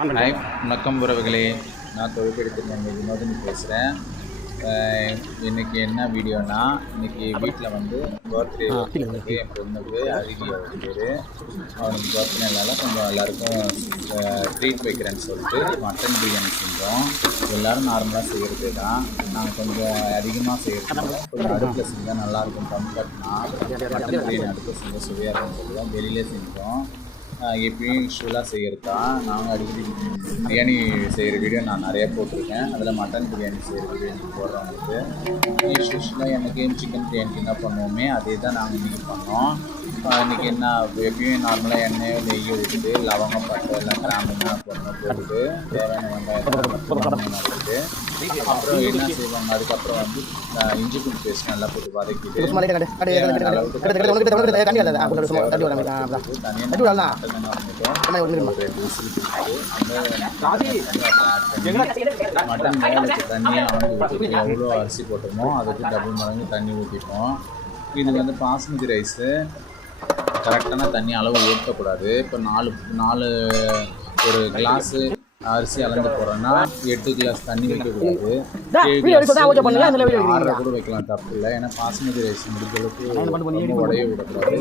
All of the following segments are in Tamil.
ஹாய் வணக்கம் உறவுகளே, நான் தொழிற்படுத்தின வினோதன் பேசுகிறேன். இன்றைக்கி என்ன வீடியோனா, இன்றைக்கி வீட்டில் வந்து பர்த்டே என் பொண்ணுக்கு அருகி பேர். அவனுக்கு பர்த்டேனால கொஞ்சம் எல்லாேருக்கும் ட்ரீட் வைக்கிறேன்னு சொல்லிட்டு மட்டன் பிரியாணி செஞ்சோம். எல்லோரும் நார்மலாக செய்கிறது தான். நாங்கள் கொஞ்சம் அதிகமாக செய்கிறதுனால கொஞ்சம் அடுப்பில் செஞ்சால் நல்லாயிருக்கும். கம்ஃபர்ட்னா மட்டன் பிரியாணி அடுப்பில் செஞ்சால் சுவையாக இருக்குன்னு சொல்லி தான் வெளியிலே செஞ்சோம். எப்பயும் யூஸ்வலாக செய்கிறதா. நாங்கள் அடிக்கடி பிரியாணி செய்கிற வீடியோ நான் நிறையா போட்டிருக்கேன். அதில் மட்டன் பிரியாணி செய்கிற வீடியோ இன்றைக்கி போடுறவங்களுக்கு யூஸ்வலாக எனக்கு சிக்கன் பிரியாணிக்கு என்ன பண்ணுவோமே அதே தான் நாங்கள் இன்றைக்கி பண்ணோம். இன்றைக்கி என்ன எப்பயும் நார்மலாக எண்ணெயோ நெய்யோ விட்டுட்டு லவங்கம் பட்டை எல்லாம் கிராம்பெல்லாம் போட்டுட்டு தேவையான வெங்காயம் நட்டுட்டு அப்புறம் என்ன செய்வாங்க, அதுக்கப்புறம் வந்து இஞ்சி பூண்டு பேஸ்ட் நல்லா போட்டு வதக்கிட்டு மட்டன் மேலுக்கு தண்ணியை வந்து எவ்வளோ அரிசி போட்டோமோ அதுக்கு டபுள் மடங்கு தண்ணி ஊற்றிப்போம். இது வந்து பாஸ்மதி ரைஸு கரெக்டான தண்ணி அளவு ஊற்றக்கூடாது. இப்போ நாலு ஒரு கிளாஸு அரிசி அளந்து போகிறோன்னா 8 கிளாஸ் தண்ணி வைக்கக்கூடாது. 6 கூட வைக்கலாம், தப்பு இல்லை. ஏன்னா பாஸ்மதி ரைஸ் முடிஞ்சளவுக்கு உடைய விடக்கூடாது.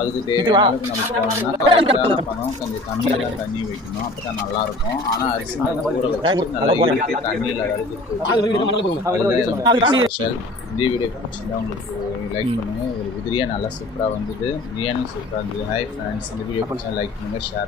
அதுக்கு தேவையான அளவுக்கு நம்ம போனோம்னா கரெக்டாக பணம் கொஞ்சம் கம்மியாக தண்ணி வைக்கணும், அப்போ தான் நல்லாயிருக்கும். ஆனால் அரிசி கூட வச்சு நல்லா இழுத்து தண்ணியில் ஸ்பெஷல். இந்த வீடியோ பிடிச்சிருந்தா உங்களுக்கு லைக் பண்ணுங்கள். ஒரு உதிரியாக நல்லா சூப்பராக வந்தது, பிரியாணி சூப்பராக இருந்தது. ஹாய் ஃப்ரெண்ட்ஸ், இந்த வீடியோ பிடிச்சா லைக் பண்ணுங்கள், ஷேர்